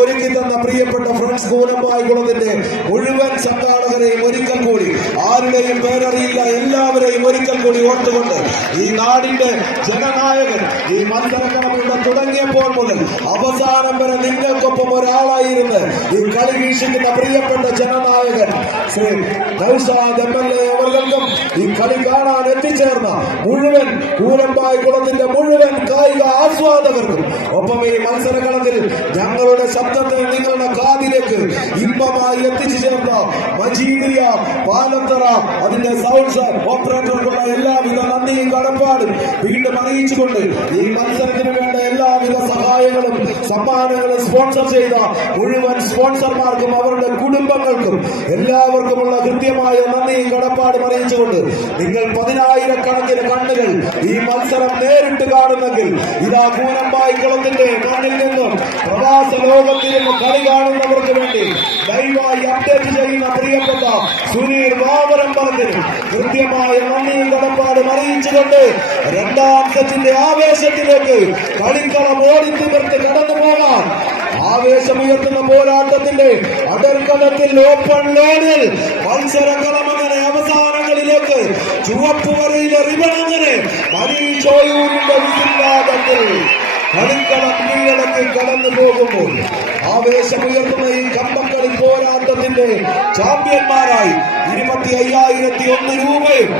ഒരുക്കി തന്ന പ്രിയപ്പെട്ട ഫ്രണ്ട്സ് കൂനമ്പായിക്കുളത്തിന്റെ മുഴുവൻ സംഘാടകരെയും ഒരിക്കൽ കൂടി, ആരുടെയും പേരറിയില്ല, എല്ലാവരെയും ഒരിക്കൽ കൂടി ഓർത്തുകൊണ്ട് ഈ നാടിന്റെ ജനനായകൻ ഈ മത്സരക്കളമിവിടെ തുടങ്ങിയപ്പോൾ മുതൽ അവസാനം വരെ നിങ്ങൾക്കൊപ്പം ഒരാളായിരുന്ന് ഈ കളി വീക്ഷിക്കുന്ന പ്രിയപ്പെട്ട ജനനായകൻ ശ്രീ നൗഷാദ് MLA അവർക്കും ഈ കളി കാണാൻ എത്തിച്ചേർന്ന മുഴുവൻ കൂനമ്പായിക്കുളത്തിന്റെ മുഴുവൻ കായിക ആസ്വാദകർക്കും ഒപ്പം ഈ മത്സരക്കളത്തിൽ ഞങ്ങളുടെ ശബ്ദത്തിൽ നിങ്ങളുടെ കാതിലേക്ക് ഇമ്പമായി എത്തിച്ചു ചേർന്ന മജീദിയ പാലത്തറ അതിന്റെ സൗണ്ട് ഓപ്പറേറ്റർക്കുള്ള എല്ലാവിധ നന്ദിയും കടപ്പാടും വീണ്ടും അറിയിച്ചുകൊണ്ട് ഈ മത്സരത്തിന് വേണ്ട എല്ലാവിധ സഹായങ്ങളും സമ്മാനങ്ങളും സ്പോൺസർ ചെയ്ത മുഴുവൻ സ്പോൺസർമാർക്കും അവരുടെ കുടുംബങ്ങൾക്കും എല്ലാവർക്കുമുള്ള കൃത്യമായ നന്ദിയും കടപ്പാടും അറിയിച്ചുകൊണ്ട് നിങ്ങൾ 10,000-കണക്കിന് കണ്ണുകൾ ഈ മത്സരം നേരിട്ട് കാണുന്നെങ്കിൽ ഇതാ കൂനമ്പായിക്കുളത്തിന്റെ മണ്ണിൽ നിന്നും പ്രവാസ ലോകത്തിരുന്ന് കളി കാണുന്നവർക്ക് വേണ്ടി ദയവായി അപ്ഡേറ്റ് ചെയ്യുന്ന പ്രിയപ്പെട്ട സുനീർ വാവരമ്പലത്തിന് കൃത്യമായ നന്ദിയും കടപ്പാടും അറിയിച്ചുകൊണ്ട് രണ്ടാം സെറ്റിന്റെ ആവേശത്തിലേക്ക് കളിക്കളം ഓടിത്തിമിർത്ത് കടന്നു പോകാൻ ആവേശമുയർത്തുന്ന പോരാട്ടത്തിന്റെ അടർക്കലത്തിൽ ഓപ്പൺ ലോണിൽ മത്സരക്കളം അങ്ങനെ അവസാനങ്ങളിലേക്ക് ചുവപ്പ് വരയിലെ റിബണങ്ങനെ മനീഷോയൂരിന്റെ വിസില്ലാതത്തിൽ കളിക്കളം കീഴടക്കി കടന്നു പോകുമ്പോൾ ആവേശമുയർത്തുന്ന ഈ കമ്പക്കളി പോരാട്ടത്തിന്റെ ചാമ്പ്യന്മാരായി 25,001 രൂപയും